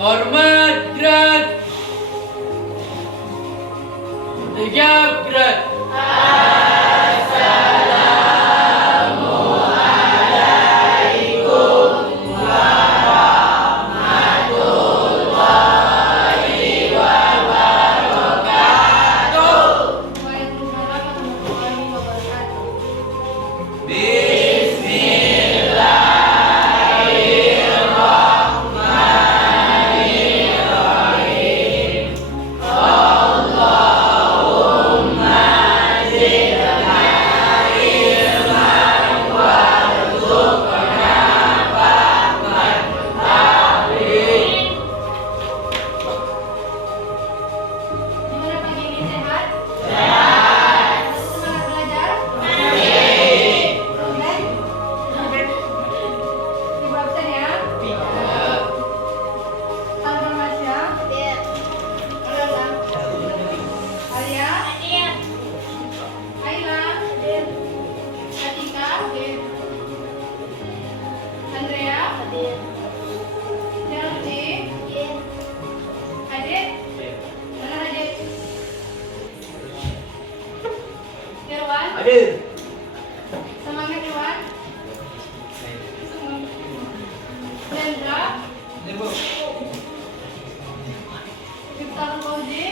Hormat gerak. Tegap gerak. Hadir. Semangat Iwan. Lendra. Victor Fauzi.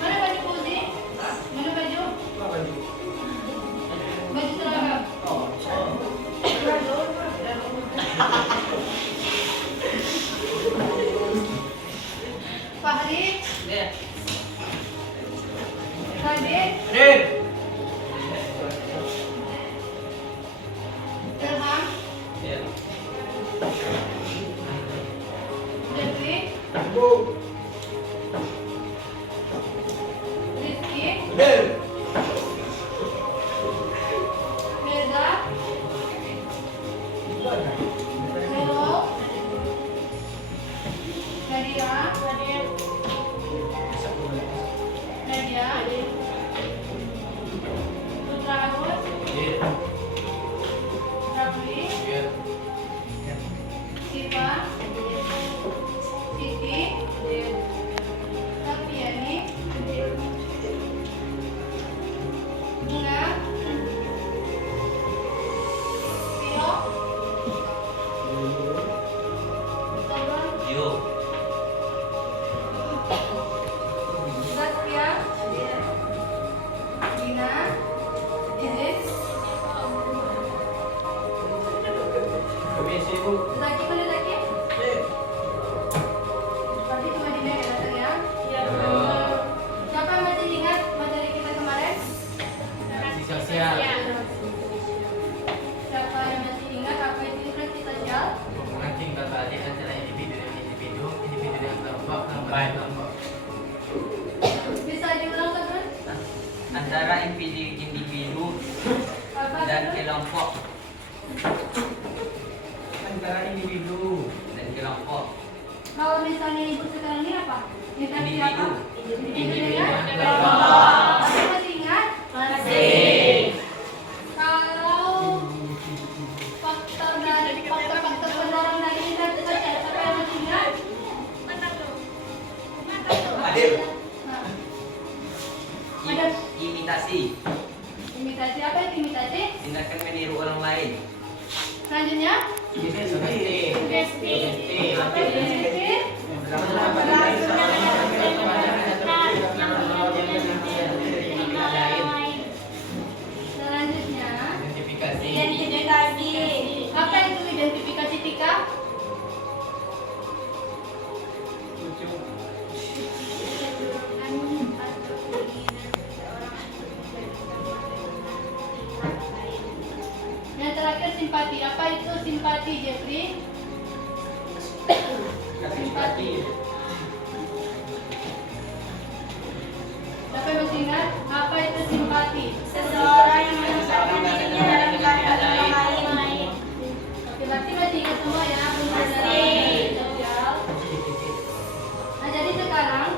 Mana baju Fauzi? Mana baju? Baju seragam. Fahri. Hadir. Hadir. Ilham. Devi. Rizky. Hadir. Mirza. Nurul. Nadia. Nadia. Putra Agus. Rafli. Siva. Siti. Safiani. Bunga. Tio. Tobon. Zaskia. Dina. Izis. Permisi, Bu. Zaki mana Zaki? Tapi cuma Dina yang datang ya? Iya. Siapa yang masih ingat materi kita kemarin? Sosial. Siapa yang masih ingat apa itu interaksi sosial? Memancing berbalik antara individu dan individu, individu dan kelompok, kelompok dan kelompok. Bisa diulang teman? Antara individu Apa dan itu? kelompok Antara individu. Kalau misalnya ibu sekarang ini apa? Interaksi Individu. apa? Individu ya? dan kelompok. Masih masih ingat? Kalau faktor pendorong dari interaksi sosial, siapa yang masih ingat? Hadir. Nah, ada Imitasi, imitasi apa itu imitasi? tindakan meniru orang lain. Selanjutnya, Sugesti. apa itu sugesti? Selanjutnya, Identifikasi. apa itu identifikasi Tika? simpati. Apa itu simpati, Jeffrey? Simpati. Siapa yang masih ingat? Apa itu simpati? Seseorang yang merasakan dirinya dalam keadaan orang lain. Oke, berarti masih ingat semua ya? Masih. Sosial. Nah, jadi sekarang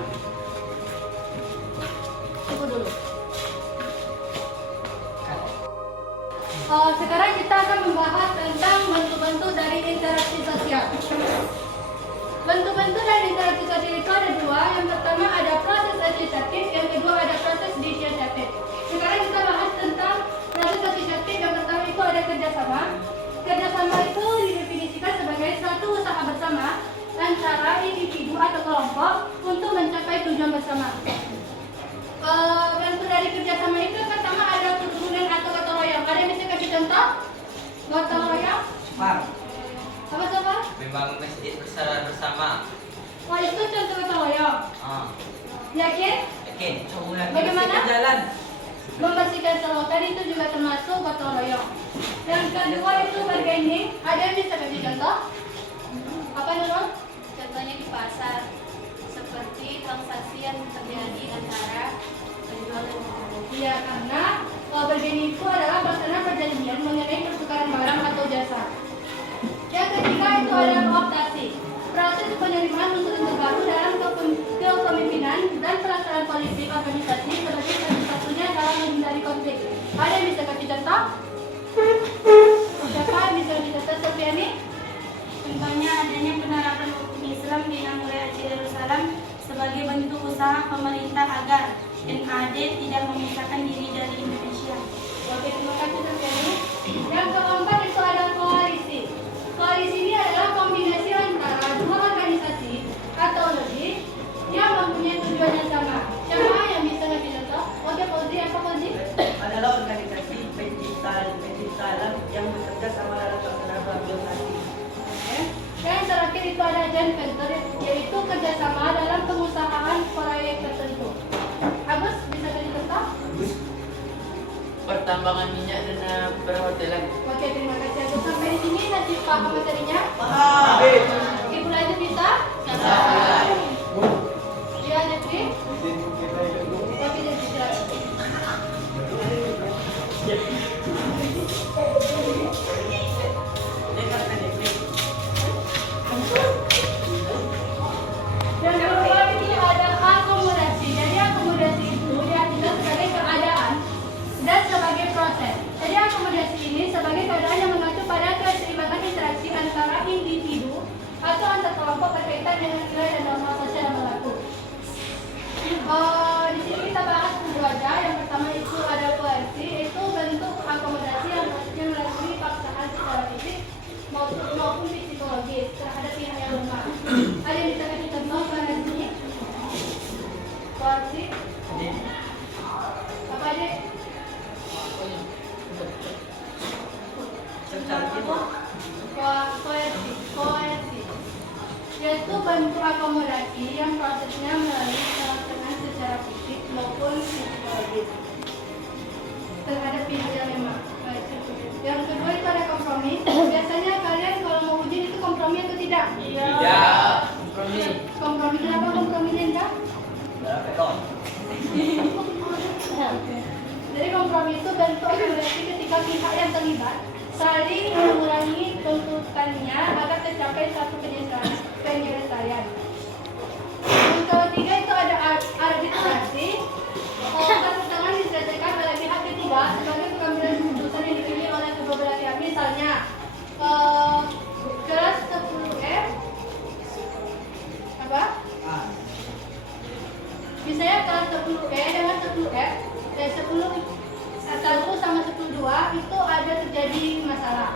tunggu dulu. Sekarang kita akan membahas tentang bentuk-bentuk dari interaksi sosial. Bentuk-bentuk dari interaksi sosial itu ada dua. Yang pertama ada proses asosiatif, yang kedua ada proses disosiatif. Sekarang kita bahas tentang proses asosiatif. Yang pertama itu ada kerjasama. Kerjasama itu didefinisikan sebagai suatu usaha bersama antara individu atau kelompok untuk mencapai tujuan bersama. Bentuk dari kerjasama itu pertama ada kerukunan atau gotong royong. Ada yang bisa kasih contoh? Gotong royong? Par. Apa? Membangun masjid bersama. Oh, itu contoh gotong royong. Yakin? Yakin? Bagaimana? Jalan. Membersihkan selokan itu juga termasuk gotong royong. Yang kedua itu bargaining. Ada yang bisa kasih contoh? Apa Nurul? Contohnya di pasar, seperti transaksi yang terjadi antara penjual dan pembeli. Iya, karena bargaining itu adalah pelaksanaan perjanjian mengenai pertukaran barang atau jasa. Yang ketiga itu ada kooptasi. Proses penerimaan unsur-unsur baru dalam kepemimpinan dan pelaksanaan politik organisasi sebagai satu-satunya dalam menghindari konflik. Ada yang bisa kasih contoh? Siapa yang bisa kasih contoh, Sofiani? Contohnya adanya penerapan hukum Islam di Namurai Yerusalem sebagai bentuk usaha pemerintah agar NAD tidak memisahkan diri dari Indonesia. Oke, terima kasih Sofiani. Yang keempat itu ada koalisi. Koalisi ini adalah kombinasi antara dua organisasi atau lebih yang mempunyai tujuan yang sama. Siapa yang bisa ngasih contoh? Oke, Fauzi, apa Fauzi? Adalah organisasi penciptaan yang bekerja sama dalam pelaksanaan organisasi. Oke. Yang terakhir itu ada joint venture, yaitu kerjasama dalam pengusahaan proyek tertentu. Agus, bisa kasih contoh? Pertambangan minyak dan perhotelan. Oke, terima kasih Agus. Sampai di sini nanti paham materinya? Paham. Ibu Raja bisa? Iya, Jeffrey? Oke, Jeffrey, silakan. Yang kedua itu ada akomodasi. Jadi akomodasi itu diartikan sebagai keadaan dan sebagai proses. Jadi akomodasi ini sebagai keadaan yang mengacu pada keseimbangan interaksi antara individu atau antar kelompok berkaitan dengan nilai dan norma sosial yang berlaku. Di sini kita bahas dulu aja. Yang pertama itu ada koersi, itu bentuk akomodasi yang maksudnya melalui paksaan secara fisik maupun psikologis terhadap pihak yang lemah. Ada yang bisa kasih contoh pada sini? Koersi? Apa aja? Koersi. Yaitu bentuk akomodasi yang prosesnya melalui pelaksanaan secara fisik maupun psikologis terhadap pihak yang lemah. Yang kedua itu ada kompromi. Biasanya kalian kalau mau ujian itu kompromi atau tidak? Iya. Kompromi. Kompromi, kenapa kompromi Linda? Jadi kompromi itu bentuk akomodasi ketika pihak yang terlibat saling mengurangi tuntutannya agar tercapai suatu penyelesaian. Yang ketiga itu ada arbitrasi. Satu tangan diselesaikan oleh pihak ketiga sebagai pengambilan keputusan yang dipilih oleh kedua belah pihak. Misalnya kelas 10F apa? Misalnya kelas 10E dengan 10F dan 10 sama 10-2 itu ada terjadi masalah.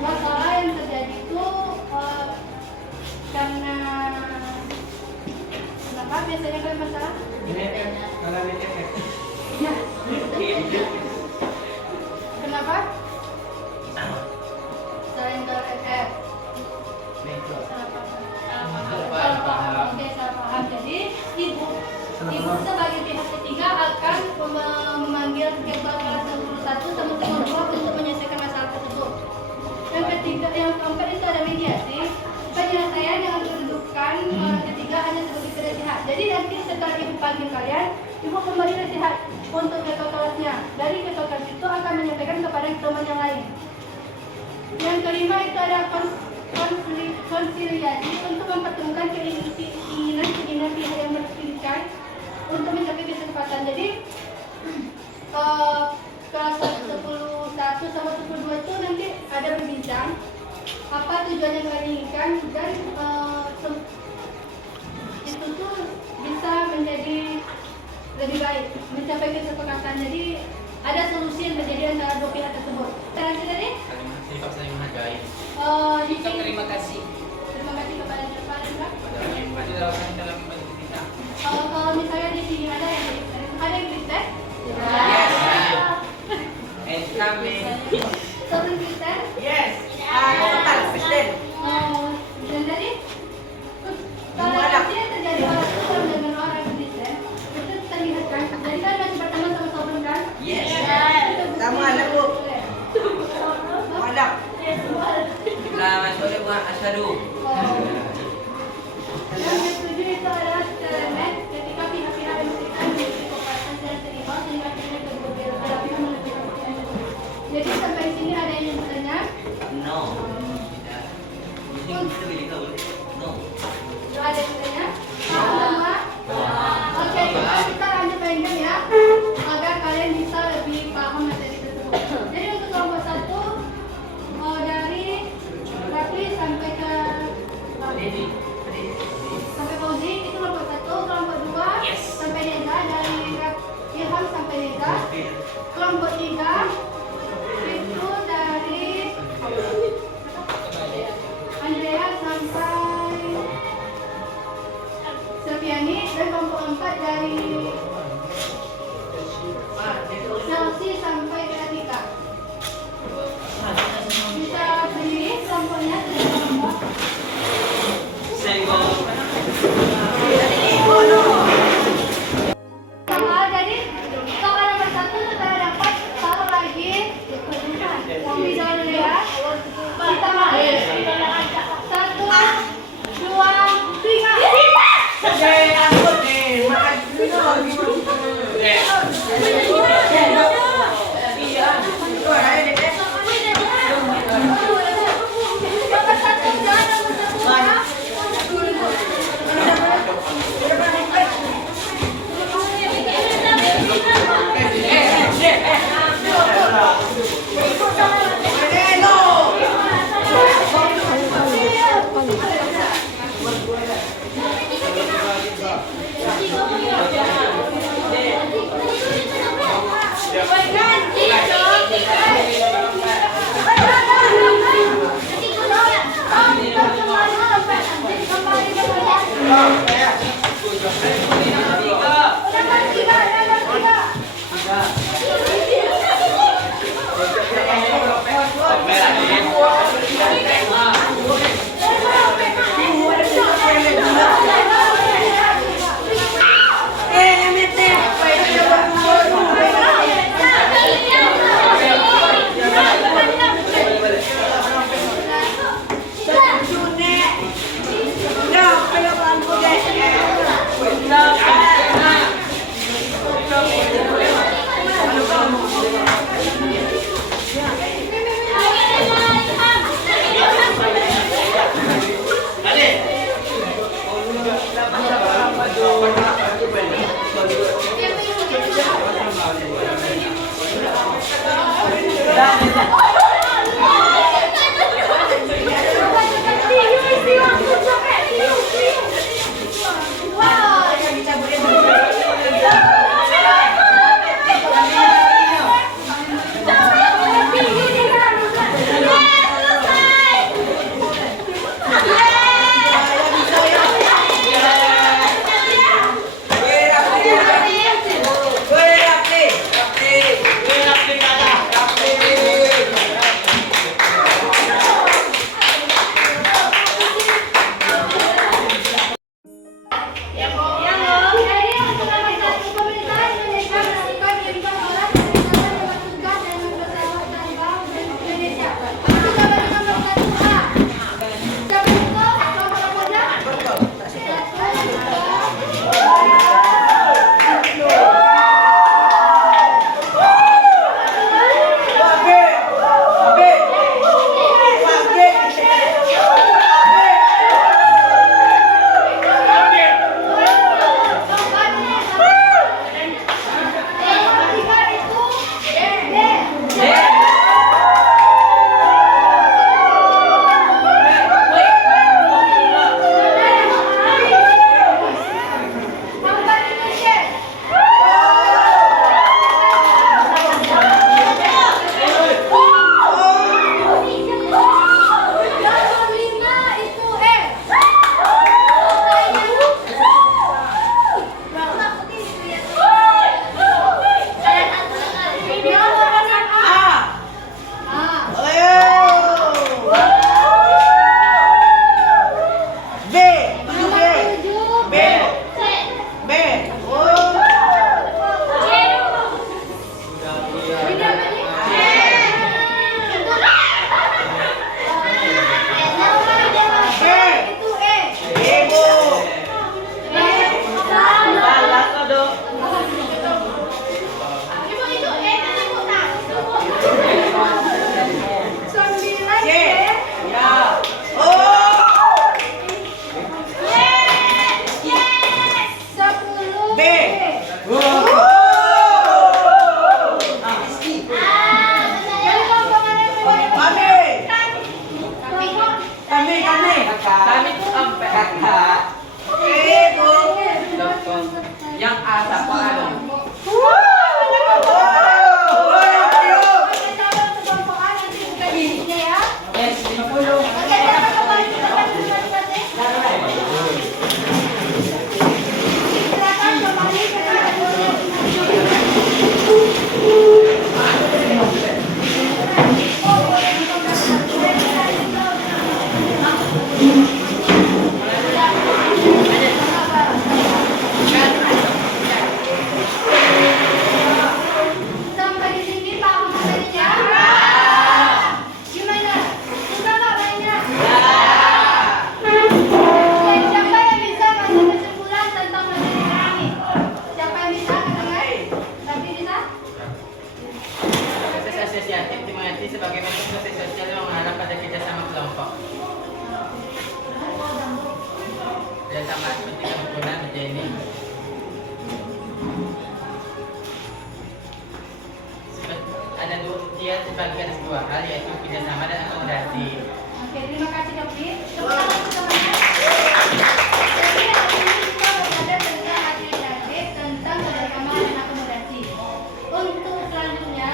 Masalah yang terjadi itu karena kenapa biasanya kan masalah? Mengalami efek. Ya. Kenapa? Selain efek. Salah paham. Oke, salah paham. Jadi ibu sebagai pihak ketiga akan memanggil ketua kelas 11 sama 2 untuk menyelesaikan masalah tersebut. tersebut. Yang keempat itu ada mediasi. Penyelesaian yang kedudukan orang ketiga hanya sebagai penasihat. Jadi nanti setelah ibu panggil kalian, ibu kembali nasihat untuk ketua kelasnya. Dari ketua kelas itu akan menyampaikan kepada teman yang lain. Yang kelima itu ada konsiliasi untuk mempertemukan keinginan pihak yang berselisih untuk mencapai kesepakatan. Jadi kelas 10.1 sama 10.2 itu nanti ada berbincang apa tujuan yang kalian inginkan dan itu tuh bisa menjadi lebih baik, mencapai kesepakatan. Jadi ada solusi yang terjadi antara dua pihak tersebut. Nanti tadi saling menghargai. Terima kasih. Terima kasih kepada siapa juga. Dalam kita. Kalau misalnya di sini ada yang Kristen, Yes. And coming. seorang Kristen, Yes. Total Kristen. dan tadi kalau nanti yang terjadi orang dengan orang Kristen itu terlihat kan, jadi kan masih pertama sama seorang kan? Yes. Itu Sama ada, Bu. Ada. Selamat sore buat Asyadu. Yang ketujuh itu adalah settlement ketika pihak-pihak yang berikan kesepakatan dan terima sehingga akhirnya kedua belah pihak menentukan keputusan tersebut. Jadi sampai sini ada yang bertanya? No. Kita pilih kau. No. Ada yang bertanya? Sama? Oke, kita lanjut mainkan ya agar kalian bisa lebih paham materi tersebut. Jadi untuk kelompok 1 dari Rafli sampai ke sampai Fauzi itu kelompok 1, kelompok 2 sampai Neza, dari Ilham sampai Neza, kelompok 3 itu dari Andrea sampai Selviani, dan kelompok 4 dari Chelsea sampai Atika. Bisa berdiri kelompoknya dari kelompok. Jadi soal nomor 1 saya dapat taruh lagi yang bisa dulu ya. Kita main 1, 2, 1. B. Dari kelompok mana yang mau Kami. Kami. Kami itu sampai kakak. Yang A siapa ada? Yes. Sampai di sini paham materinya? Gimana? Suka nggak mainnya? Oke, siapa yang bisa ngasih kesimpulan tentang materi ini? Siapa yang bisa? Kedengar? Tapi bisa? Proses asosiatif dimengerti sebagai bentuk proses sosial yang mengarah pada kerjasama kelompok. Kerjasama seperti kerukunan menjadi ada dia sebagai dua hal yaitu kerjasama dan akomodasi. Oke, terima kasih David. Tepuk tangan untuk temannya. Jadi hari ini kita belajar tentang asosiatif tentang kerjasama dan akomodasi. Untuk selanjutnya,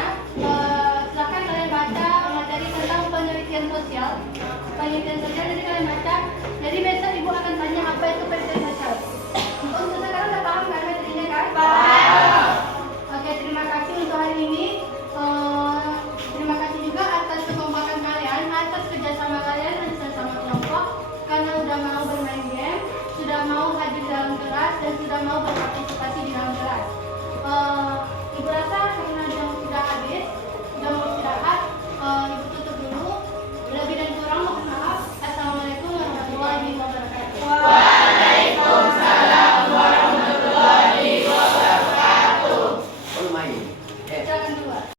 silakan kalian baca materi tentang penelitian sosial. Penelitian sosial jadi kalian baca. Jadi besok ibu akan tanya apa itu penelitian sosial. Untuk sekarang udah paham kan materinya kan? Paham. Oke, terima kasih untuk hari ini. Terima kasih juga atas kekompakan kalian, atas kerjasama kalian dan sesama kelompok, karena sudah mau bermain game, sudah mau hadir dalam kelas, dan sudah mau berpartisipasi di dalam kelas. Ibu rasa karena jam sudah habis, sudah mau istirahat, ibu tutup dulu. Lebih dan kurang mohon maaf. Assalamualaikum warahmatullahi wabarakatuh. Waalaikumsalam warahmatullahi wabarakatuh. Oh, lumayan. Silakan keluar.